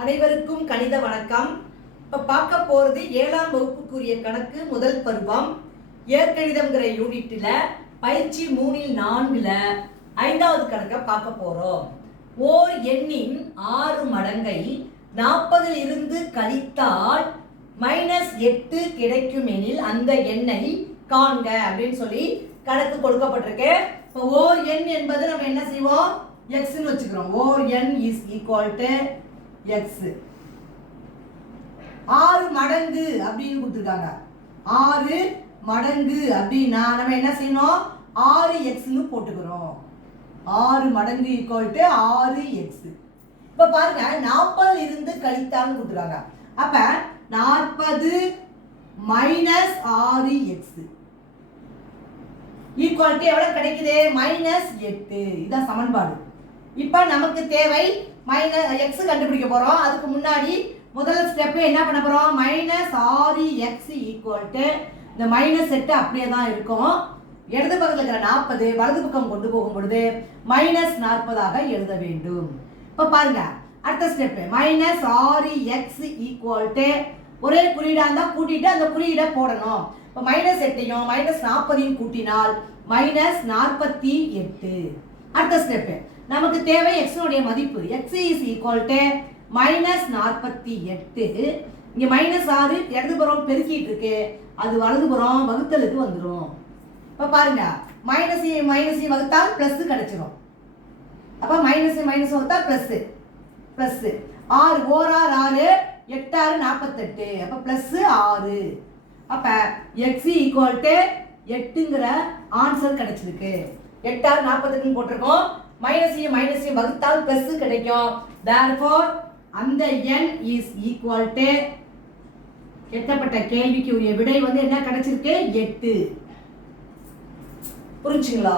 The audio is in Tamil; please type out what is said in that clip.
அனைவருக்கும் கணித வணக்கம். இப்ப பார்க்க போறது 7ஆம் வகுப்புக்குரிய கணக்கு முதல் பருவம் இயற்கணிதம்ங்கிற யூனிட்ல பயிற்சி 3இல் 4ல 5வது கணக்கை பார்க்க போறோம். ஓர் எண்ணின் 6 மடங்கை 40 இருந்து கழித்தால் -8 கிடைக்கும் எனில் அந்த எண்ணை காண்க அப்படின்னு சொல்லி கணக்கு கொடுக்கப்பட்டிருக்கு. இப்போ ஓர் எண் என்பது நம்ம என்ன செய்வோம், x ன்னு வச்சுக்கிறோம். ஓர் எண் இஸ் ஈக்குவல் டு x. 6 மடங்கு அப்படின்னு கொடுத்துருக்காங்க. 6 மடங்கு அப்படின்னா நம்ம என்ன செய்யணும், 6x ன்னு போட்டுக்கிறோம். 6 மடங்கு ஈக்குவல் டு 6x. இப்ப பாருங்க, 40 இருந்து கழித்தான்னு கொடுத்துருக்காங்க. அப்ப 40 மைனஸ் 6x ஈக்குவல் டு எவ்வளவு கிடைக்குது, -8. இதான் சமன்பாடு. இப்ப நமக்கு தேவை x கண்டுபிடிக்க போறோம். அதுக்கு முன்னாடி முதல் ஸ்டெப் என்ன பண்ண போறோம், -6x ஈக்குவல் டு இந்த -8 அப்படியே தான் இருக்கும். இடது பக்கத்தில் இருக்கிற 40 வலது பக்கம் கொண்டு போகும் பொழுது -40 எழுத வேண்டும். இப்ப பாருங்க, அடுத்த ஸ்டெப் -6x ஈக்குவல் டு ஒரே குறியீடா இருந்தா கூட்டிட்டு அந்த குறியீடை போடணும். இப்போ -8யும் -40யும் கூட்டினால் -48. அடுத்த ஸ்டெப் நமக்கு தேவை x உடைய மதிப்பு. x is equal to -48. இங்க -6 இடதுபுறம் பெருக்கிட்டு இருக்கு, அது வலதுபுறம் வகுத்தலுக்கு வந்துடும். இப்ப பாருங்க, மைனஸ் வகுத்தால் பிளஸ் கிடைச்சிரும். அப்ப மைனஸ் வகுத்தால் பிளஸ் பிளஸ் 6 ஓரார் 6 8 6 48. அப்ப பிளஸ் 6. அப்ப x ஈக்குவல் டு 8ங்கிற ஆன்சர் கிடைச்சிருக்கு. 8 6 48 போட்டிருக்கோம். மைனஸையும் வகுத்தால் பிளஸ் கிடைக்கும். therefore அந்த n is equal to கேட்கப்பட்ட கேள்விக்கு உரிய விடை வந்து என்ன கிடைச்சிருக்கு, 8. புரிஞ்சுங்களா?